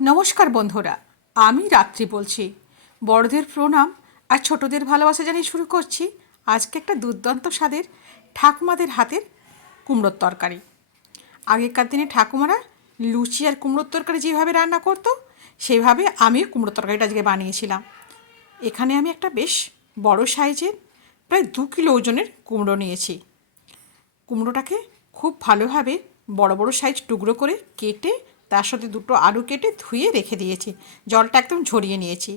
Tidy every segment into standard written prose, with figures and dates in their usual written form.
নমস্কার বন্ধুরা, আমি রাত্রি বলছি। বড়দের প্রণাম আর ছোটদের ভালোবাসা জানিয়ে শুরু করছি আজকে একটা দুর্দান্ত স্বাদের ঠাকুমাদের হাতের কুমড়োর তরকারি। আগেকার দিনে ঠাকুমারা লুচি আর কুমড়োর তরকারি যেভাবে রান্না করতো সেইভাবে আমিও কুমড়োর তরকারিটা আজকে বানিয়েছিলাম। এখানে আমি একটা বেশ বড় সাইজের প্রায় 2 কিলো ওজনের কুমড়ো নিয়েছি। কুমড়োটাকে খুব ভালোভাবে বড় বড় সাইজ টুকরো করে কেটে তার সাথে 2টো আলু কেটে ধুয়ে রেখে দিয়েছি, জলটা একদম ঝরিয়ে নিয়েছি।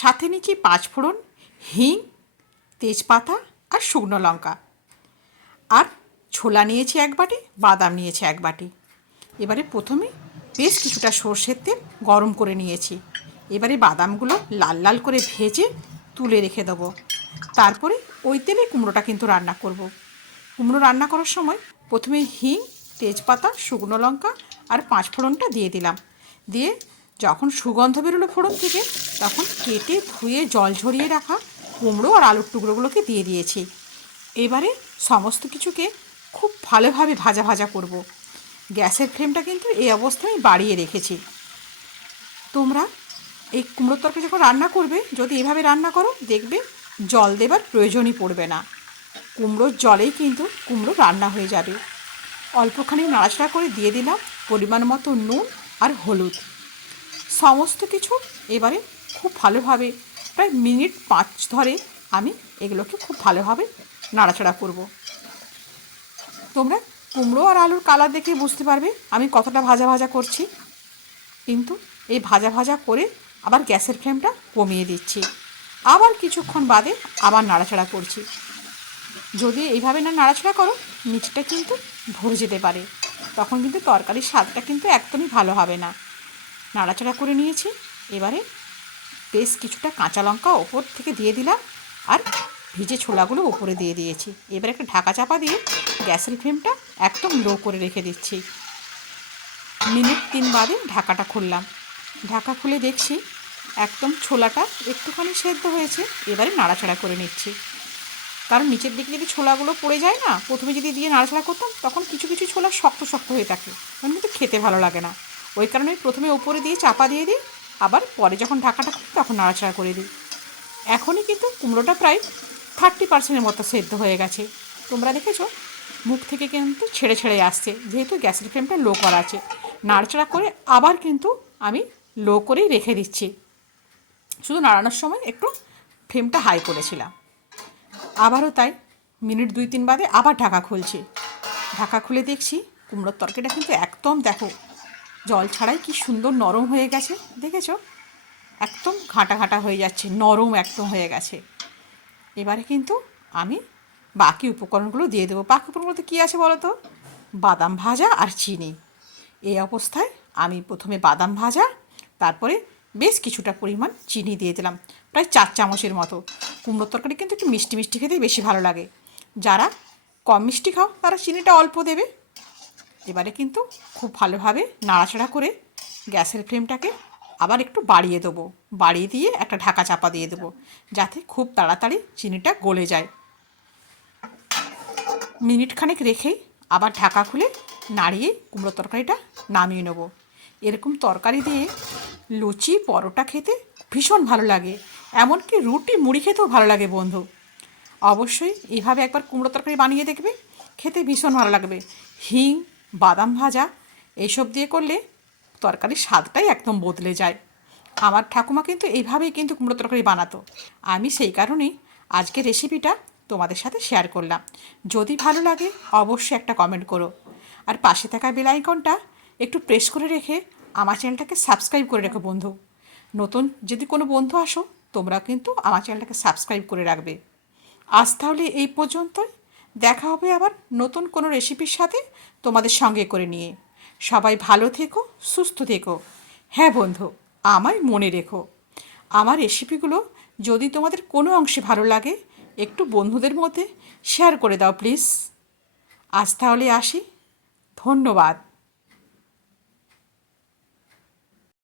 সাথে নিয়েছি 5 ফোড়ন, হিং, তেজপাতা আর শুকনো লঙ্কা, আর ছোলা নিয়েছি 1 বাটি, বাদাম নিয়েছি 1 বাটি। এবারে প্রথমে বেশ কিছুটা সর্ষের তেল গরম করে নিয়েছি। এবারে বাদামগুলো লাল লাল করে ভেজে তুলে রেখে দেবো। তারপরে ওই তেলে কুমড়োটা কিন্তু রান্না করব। কুমড়ো রান্না করার সময় প্রথমে হিং, তেজপাতা, শুকনো লঙ্কা আর 5 ফোড়নটা দিয়ে দিলাম। দিয়ে যখন সুগন্ধ বেরোলো ফোড়ন থেকে, তখন কেটে ধুয়ে জল ঝরিয়ে রাখা কুমড়ো আর আলুর টুকরোগুলোকে দিয়ে দিয়েছি। এবারে সমস্ত কিছুকে খুব ভালোভাবে ভাজা ভাজা করব। গ্যাসের ফ্লেমটা কিন্তু এই অবস্থায় বাড়িয়ে রেখেছি। তোমরা এই কুমড়োর তরকারি যখন রান্না করবে, যদি এভাবে রান্না করো, দেখবে জল দেবার প্রয়োজনই পড়বে না। কুমড়োর জলেই কিন্তু কুমড়ো রান্না হয়ে যাবে। অল্পখানি নাড়াচাড়া করে দিয়ে দিলাম পরিমাণ মতো নুন আর হলুদ। সমস্ত কিছু এবারে খুব ভালোভাবে প্রায় মিনিট 5 ধরে আমি এগুলোকে খুব ভালোভাবে নাড়াচাড়া করব। তোমরা কুমড়ো আর আলুর কালার দেখে বুঝতে পারবে আমি কতটা ভাজা ভাজা করছি। কিন্তু এই ভাজা ভাজা করে আবার গ্যাসের ফ্লেমটা কমিয়ে দিচ্ছি। আবার কিছুক্ষণ বাদে আবার নাড়াচাড়া করছি। যদি এইভাবে না নাড়াচাড়া করো, নিচটা কিন্তু ভরে যেতে পারে, তখন কিন্তু তরকারির স্বাদটা কিন্তু একদমই ভালো হবে না। নাড়াচাড়া করে নিয়েছি। এবারে বেশ কিছুটা কাঁচা লঙ্কা ওপর থেকে দিয়ে দিলাম, আর ভিজে ছোলাগুলো ওপরে দিয়ে দিয়েছি। এবার একটা ঢাকা চাপা দিয়ে গ্যাসের ফ্লেমটা একদম লো করে রেখে দিচ্ছি। মিনিট 3 বাদে ঢাকাটা খুললাম। ঢাকা খুলে দেখছি একদম ছোলাটা একটুখানি সেদ্ধ হয়েছে। এবারে নাড়াচাড়া করে নিচ্ছি, কারণ নিচের দিকে যদি ছোলাগুলো পড়ে যায় না, প্রথমে যদি দিয়ে নাড়াচাড়া করতাম, তখন কিছু কিছু ছোলা শক্ত শক্ত হয়ে থাকে, তখন কিন্তু খেতে ভালো লাগে না। ওই কারণে প্রথমে ওপরে দিয়ে চাপা দিয়ে দিই, আবার পরে যখন ঢাকাটা খুলি তখন নাড়াচাড়া করে দিই। এখনই কিন্তু কুমড়োটা প্রায় 30% মতো সেদ্ধ হয়ে গেছে। তোমরা দেখেছো মুখ থেকে কিন্তু ছেড়ে ছেড়ে আসছে, যেহেতু গ্যাসের ফ্লেমটা লো করা আছে। নাড়াচাড়া করে আবার কিন্তু আমি লো করেই রেখে দিচ্ছি। শুধু নাড়ানোর সময় একটু ফ্লেমটা হাই করেছিলাম। আবারও তাই মিনিট 2-3 বাদে আবার ঢাকা খুলছি। ঢাকা খুলে দেখছি কুমড়োর তরকারিটা কিন্তু একদম, দেখো, জল ছাড়াই কি সুন্দর নরম হয়ে গেছে। দেখেছো একদম ঘাঁটা ঘাঁটা হয়ে যাচ্ছে, নরম একদম হয়ে গেছে। এবারে কিন্তু আমি বাকি উপকরণগুলো দিয়ে দেবো। বাকি উপকরণগুলোতে কী আছে বলো তো? বাদাম ভাজা আর চিনি। এই অবস্থায় আমি প্রথমে বাদাম ভাজা, তারপরে বেশ কিছুটা পরিমাণ চিনি দিয়ে দিলাম, প্রায় 4 চামচের মতো। কুমড়োর তরকারি কিন্তু একটু মিষ্টি মিষ্টি খেতেই বেশি ভালো লাগে। যারা কম মিষ্টি খাও তারা চিনিটা অল্প দেবে। এবারে কিন্তু খুব ভালোভাবে নাড়াচাড়া করে গ্যাসের ফ্লেমটাকে আবার একটু বাড়িয়ে দেবো। বাড়িয়ে দিয়ে একটা ঢাকা চাপা দিয়ে দেবো, যাতে খুব তাড়াতাড়ি চিনিটা গলে যায়। মিনিট খানেক রেখেই আবার ঢাকা খুলে নাড়িয়ে কুমড়ো তরকারিটা নামিয়ে নেব। এরকম তরকারি দিয়ে লুচি, পরোটা খেতে ভীষণ ভালো লাগে, এমনকি রুটি, মুড়ি খেতেও ভালো লাগে বন্ধু। অবশ্যই এইভাবে একবার কুমড়ো তরকারি বানিয়ে দেখবে, খেতে ভীষণ ভালো লাগবে। হিং, বাদাম ভাজা এইসব দিয়ে করলে তরকারির স্বাদটাই একদম বদলে যায়। আমার ঠাকুমা কিন্তু এইভাবেই কিন্তু কুমড়ো তরকারি বানাতো। আমি সেই কারণেই আজকের রেসিপিটা তোমাদের সাথে শেয়ার করলাম। যদি ভালো লাগে অবশ্যই একটা কমেন্ট করো, আর পাশে থাকা বেল আইকনটা একটু প্রেস করে রেখে আমার চ্যানেলটাকে সাবস্ক্রাইব করে রেখো বন্ধু। নতুন যদি কোনো বন্ধু আসো, তোমরা কিন্তু আমার চ্যানেলটাকে সাবস্ক্রাইব করে রাখবে। আজ তাহলে এই পর্যন্তই। দেখা হবে আবার নতুন কোনো রেসিপির সাথে তোমাদের সঙ্গে করে নিয়ে। সবাই ভালো থেকো, সুস্থ থেকো। হ্যাঁ বন্ধু, আমায় মনে রেখো। আমার রেসিপিগুলো যদি তোমাদের কোনো অংশে ভালো লাগে, একটু বন্ধুদের মধ্যে শেয়ার করে দাও প্লিজ। আজ তাহলে আসি। ধন্যবাদ।